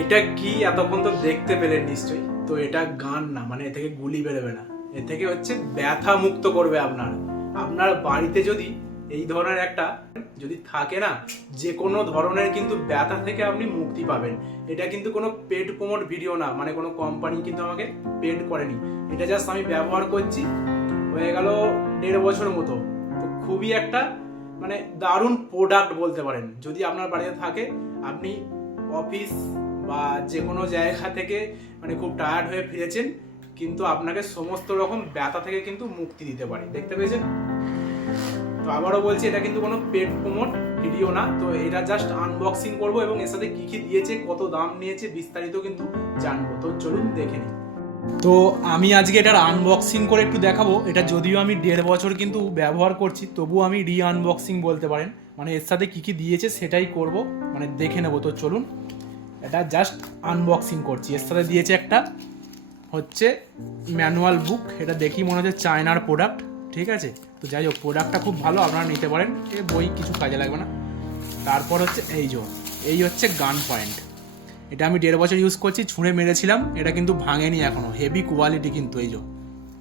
এটা কি এতক্ষণ তো দেখতে পেলেন নিশ্চয়ই। তো এটা গান না, মানে এ থেকে গুলি বেরোবে না, এ থেকে হচ্ছে ব্যথা মুক্ত করবে আপনার বাড়িতে যদি এই ধরনের একটা যদি থাকে না, যে কোনো ধরনের কিন্তু ব্যথা থেকে আপনি মুক্তি পাবেন। এটা কিন্তু কোনো পেড প্রমোট ভিডিও না, মানে কোনো কোম্পানি কিন্তু আমাকে পেড করেনি, এটা জাস্ট আমি ব্যবহার করছি, হয়ে গেল 1.5 বছর মতো। তো খুবই একটা মানে দারুণ প্রোডাক্ট বলতে পারেন। যদি আপনার বাড়িতে থাকে, আপনি অফিস বা যে কোনো জায়গা থেকে মানে খুব টায়ার্ড হয়ে ফিরেছেন, কিন্তু আপনাকে সমস্ত রকম ব্যথা থেকে কিন্তু মুক্তি দিতে পারে। দেখতে পেয়েছেন? তো আবারও বলছি, এটা কিন্তু কোনো পেড প্রমোট ভিডিও না। তো এটা জাস্ট আনবক্সিং করব এবং এর সাথে কি কি দিয়েছে, কত দাম নিয়েছে, বিস্তারিত কিন্তু জানবো। তো চলুন দেখে নিই। তো আমি আজকে এটার আনবক্সিং করে একটু দেখাবো। এটা যদিও আমি 1.5 বছর কিন্তু ব্যবহার করছি, তবুও আমি আনবক্সিং বলতে পারেন, মানে এর সাথে কি কি দিয়েছে সেটাই করব, মানে দেখে নেবো। তো চলুন, এটা জাস্ট আনবক্সিং করছি। এর সাথে দিয়েছে একটা হচ্ছে ম্যানুয়াল বুক, এটা দেখি মনে হচ্ছে চায়নার প্রোডাক্ট, ঠিক আছে। তো যাই হোক, প্রোডাক্টটা খুব ভালো, আপনারা নিতে পারেন, এই বই কিছু কাজে লাগবে না। তারপর হচ্ছে এই হচ্ছে গান পয়েন্ট। এটা আমি 1.5 বছর ইউজ করছি, ছুঁড়ে মেরেছিলাম, এটা কিন্তু ভাঙেনি এখনো, হেভি কোয়ালিটি কিন্তু।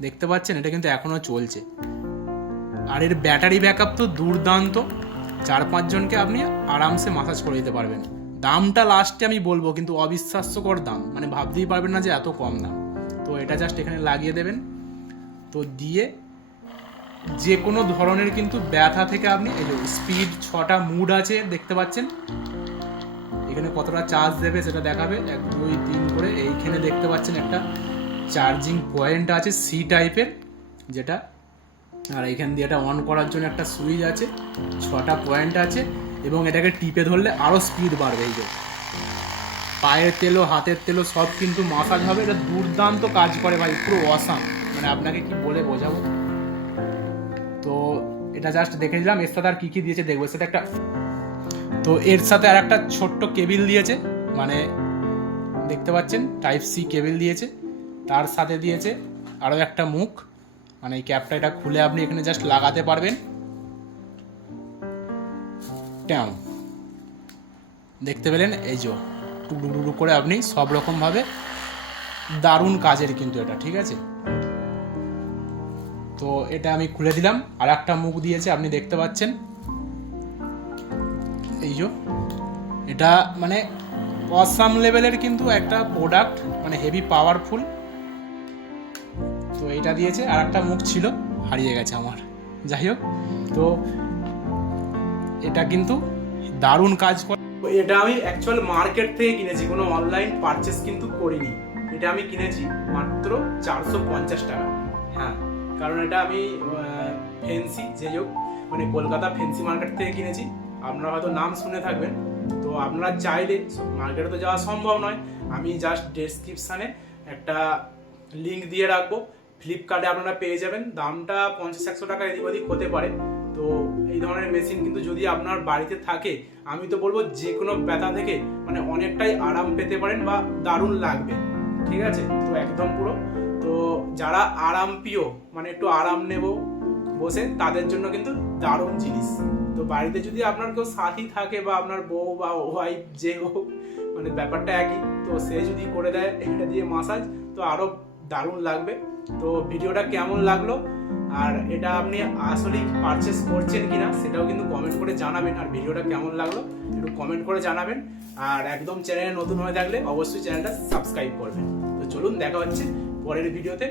দেখতে পাচ্ছেন, এটা কিন্তু এখনো চলছে। আর এর ব্যাটারি ব্যাকআপ তো দুর্দান্ত, 4-5 জনকে আপনি আরামসে মাসাজ করে দিতে পারবেন। দামটা লাস্টে আমি বলবো, কিন্তু অবিশ্বাস্যকর দাম, মানে ভাবতেই পারবেন না যে এত কম দাম। তো এটা জাস্ট এখানে লাগিয়ে দেবেন। তো দিয়ে যে কোনো ধরনের কিন্তু ব্যথা থেকে আপনি, এই যে স্পিড 6টা মুড আছে দেখতে পাচ্ছেন, এখানে কতটা চার্জ দেবে সেটা দেখাবে, 1 2 3 করে। এইখানে দেখতে পাচ্ছেন একটা চার্জিং পয়েন্ট আছে সি টাইপের যেটা, আর এইখান দিয়ে এটা অন করার জন্য একটা সুইচ আছে, 6টা পয়েন্ট আছে, এবং এটাকে টিপে ধরলে আরও স্পিড বাড়বে। এই যে পায়ের তেলও হাতের তেলও সব কিন্তু মাসাজ হবে। এটা দুর্দান্ত কাজ করে ভাই, পুরো অসাম, মানে আপনাকে কি বলে বোঝাবো। তো এটা জাস্ট দেখে নিলাম। এর সাথে আর কি কি দিয়েছে দেখবো, সেটা একটা, তো এর সাথে আর একটা ছোট্ট কেবিল দিয়েছে, মানে দেখতে পাচ্ছেন টাইপ সি কেবিল দিয়েছে। তার সাথে দিয়েছে আরও একটা মুখ, মানে এই ক্যাপটা এটা খুলে আপনি এখানে জাস্ট লাগাতে পারবেন। ট্যাও দেখতে পেলেন, এই যে টুকটুকটুক করে আপনি সব রকমভাবে, দারুণ কাজের কিন্তু এটা, ঠিক আছে। তো এটা আমি খুলে দিলাম। আর একটা মুখ দিয়েছে, আপনি দেখতে পাচ্ছেন, এই যে এটা মানে অসাম লেভেলের কিন্তু একটা প্রোডাক্ট, মানে হেভি পাওয়ারফুল। তো এইটা দিয়েছে, আর একটা মুখ ছিল, হারিয়ে গেছে আমার, যাই হোক। তো এটা কিন্তু দারুণ কাজ করে। এটা আমি অ্যাকচুয়াল মার্কেট থেকে কিনেছি, কোনো অনলাইন পারচেস কিন্তু করিনি। এটা আমি কিনেছি মাত্র 450 টাকা। হ্যাঁ, কারণ এটা আমি ফেন্সি, যাই হোক, মানে কলকাতা ফেন্সি মার্কেট থেকে কিনেছি। আপনারা হয়তো নাম শুনে থাকবেন। তো আপনারা চাইলে, মার্কেটে তো যাওয়া সম্ভব নয়, আমি জাস্ট ডেসক্রিপশানে একটা লিঙ্ক দিয়ে রাখবো, ফ্লিপকার্টে আপনারা পেয়ে যাবেন। দামটা 50-100 টাকা এদিক ওদিক হতে পারে। তো এই ধরনের মেশিন কিন্তু যদি আপনার বাড়িতে থাকে, আমি তো বলবো যে কোনো ব্যথা থেকে মানে অনেকটাই আরাম পেতে পারেন, বা দারুণ লাগবে, ঠিক আছে। তো একদম পুরো, তো যারা আরাম প্রিয়, মানে একটু আরাম নেব বসে, তাদের জন্য কিন্তু দারুণ জিনিস। তো বাড়িতে যদি আপনার কেউ সাথী থাকে, বা আপনার বউ বা ওয়াইফ, যে হোক, মানে ব্যাপারটা একই, তো সে যদি করে দেয় এটা দিয়ে মাসাজ, তো আরো দারুণ লাগবে। তো ভিডিওটা কেমন লাগলো, আর এটা আপনি আসলে পারচেস করছেন কিনা সেটাও কিন্তু কমেন্ট করে জানাবেন। আর ভিডিওটা কেমন লাগলো একটু কমেন্ট করে জানাবেন। আর একদম চ্যানেলে নতুন হয়ে থাকলে অবশ্যই চ্যানেলটা সাবস্ক্রাইব করবেন। তো চলুন, দেখা হচ্ছে পরের ভিডিওতে।